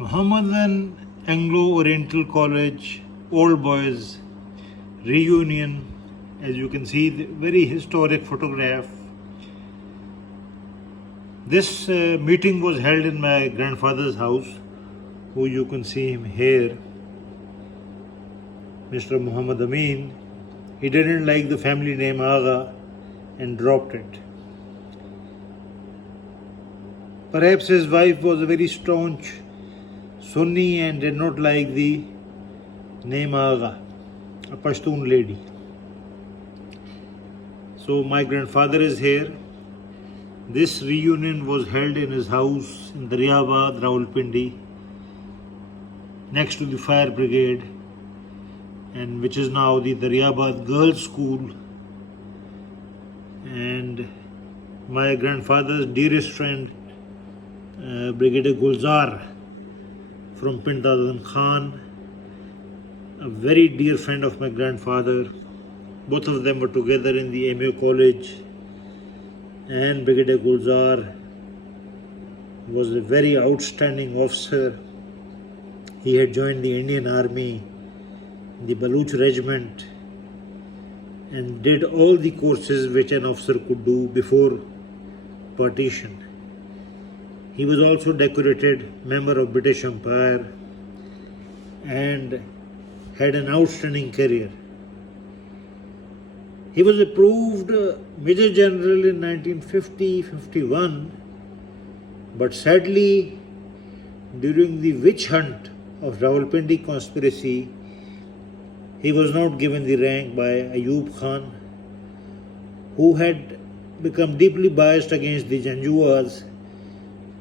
Mohammedan Anglo-Oriental College Old Boys reunion. As you can see, the very historic photograph. This meeting was held in my grandfather's house, who you can see him here, Mr. Muhammad Amin. He didn't like the family name Agha and dropped it. Perhaps his wife was a very staunch Sunni and did not like the name Agha, a Pashtun lady. So my grandfather is here. This reunion was held in his house in Darya, Rawalpindi, next to the fire brigade, and which is now the Daryabad Girls' School. And my grandfather's dearest friend, Brigadier Gulzar from Pind Dadan Khan, a very dear friend of my grandfather. Both of them were together in the MAO College, and Brigadier Gulzar was a very outstanding officer. He had joined the Indian Army, the Baluch Regiment, and did all the courses which an officer could do before partition. He was also decorated member of British Empire and had an outstanding career. He was approved Major General in 1950-51, but sadly, during the witch hunt of Rawalpindi conspiracy, he was not given the rank by Ayub Khan, who had become deeply biased against the Janjuas,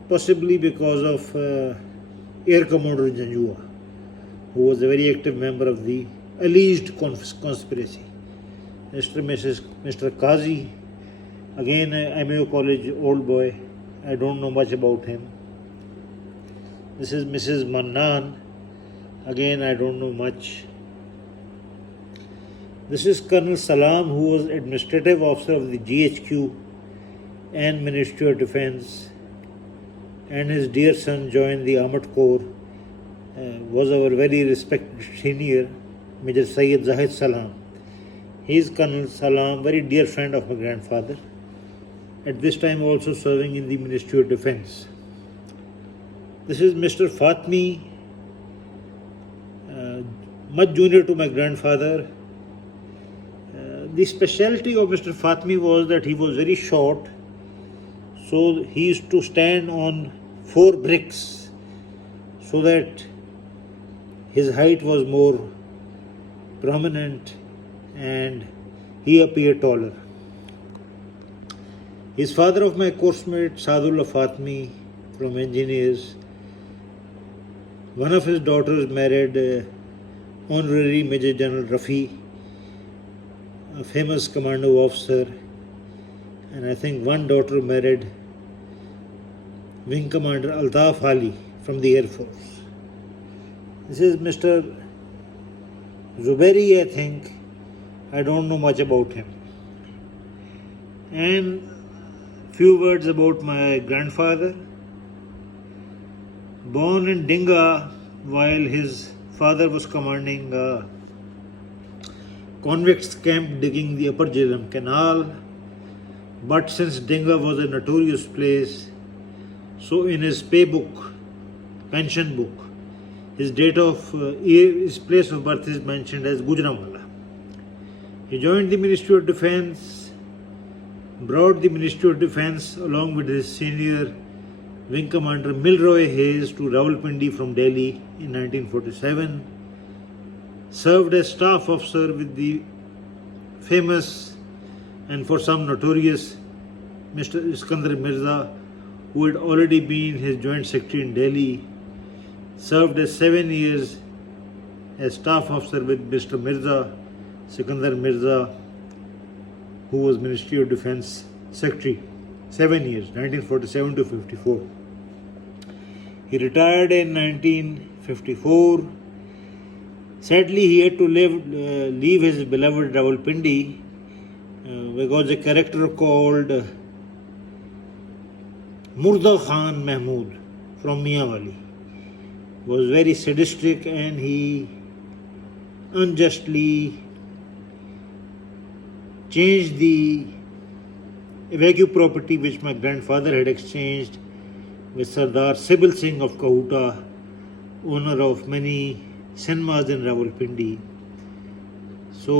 possibly because of Air Commodore Janjua, who was a very active member of the alleged conspiracy. Mr. Qazi, again a MAO College old boy. I don't know much about him. This is Mrs. Mannan. Again, I don't know much. This is Colonel Salam, who was administrative officer of the GHQ and Ministry of Defence, and his dear son joined the Armored Corps, was our very respected senior, Major Sayyid Zahid Salam. He is Colonel Salam, very dear friend of my grandfather, at this time also serving in the Ministry of Defence. This is Mr. Fatmi, much junior to my grandfather. The specialty of Mr. Fatmi was that he was very short, so he used to stand on 4 bricks so that his height was more prominent and he appeared taller. His father of my coursemate, Sadullah Fatmi from Engineers, one of his daughters married Honorary Major General Rafi, a famous commando officer, and I think one daughter married Wing Commander Altaf Ali from the Air Force. This is Mr. Zubairi, I think. I don't know much about him. And few words about my grandfather. Born in Dinga while his father was commanding convicts camp digging the Upper Jhelum Canal, but since Dinga was a notorious place, so in his pay book, pension book, his his place of birth is mentioned as Gujranwala. He joined the Ministry of Defence, brought the Ministry of Defence along with his senior Wing Commander Milroy Hayes to Rawalpindi from Delhi in 1947, served as staff officer with the famous and for some notorious Mr. Iskandar Mirza, who had already been his joint secretary in Delhi, served as 7 years as staff officer with Mr. Mirza, Sikandar Mirza, who was Ministry of Defence secretary. 7 years, 1947 to 54. He retired in 1954. Sadly, he had to leave his beloved Rawalpindi because a character called Murda Khan Mahmud from Miawali was very sadistic, and he unjustly changed the vacuum property which my grandfather had exchanged with Sardar Sibil Singh of Kahuta, owner of many cinemas in Rawalpindi. So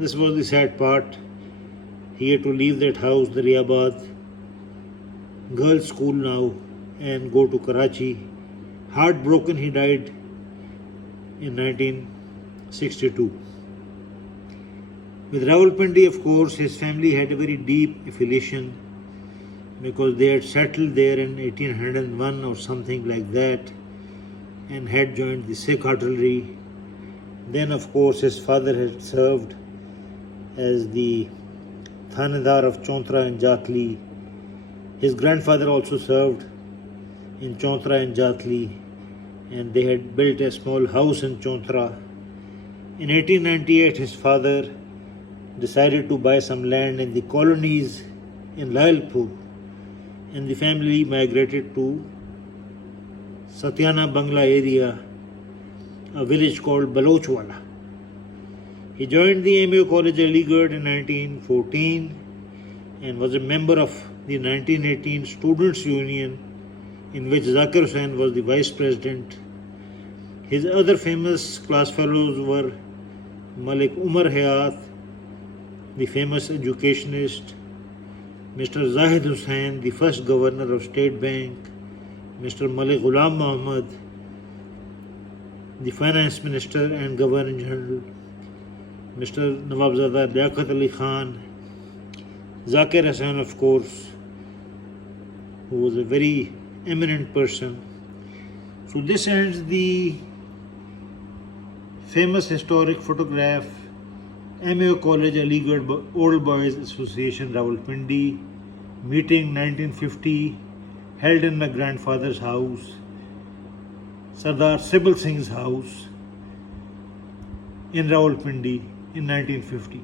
this was the sad part. He had to leave that house, the Riyabad girls' school now, and go to Karachi. Heartbroken, he died in 1962. With Rawalpindi, of course, his family had a very deep affiliation because they had settled there in 1801 or something like that and had joined the Sikh artillery. Then, of course, his father had served as the Thanedar of Chontra and Jatli. His grandfather also served in Chontra and Jatli, and they had built a small house in Chontra. In 1898, his father decided to buy some land in the colonies in Lalpur, and the family migrated to Satyana Bangla area, a village called Balochwala. He joined the MAO College Aligarh in 1914 and was a member of the 1918 Students' Union, in which Zakir Hussain was the vice president. His other famous class fellows were Malik Umar Hayat, the famous educationist, Mr. Zahid Hussain, the first governor of State Bank, Mr. Malik Ghulam Muhammad, the finance minister and governor general, Mr. Nawabzada Liaquat Ali Khan, Zakir Hussain, of course, who was a very eminent person. So this ends the famous historic photograph, MAO College Aligarh Old Boys Association Rawalpindi, meeting 1950, held in my grandfather's house, Sardar Sibil Singh's house in Rawalpindi in 1950.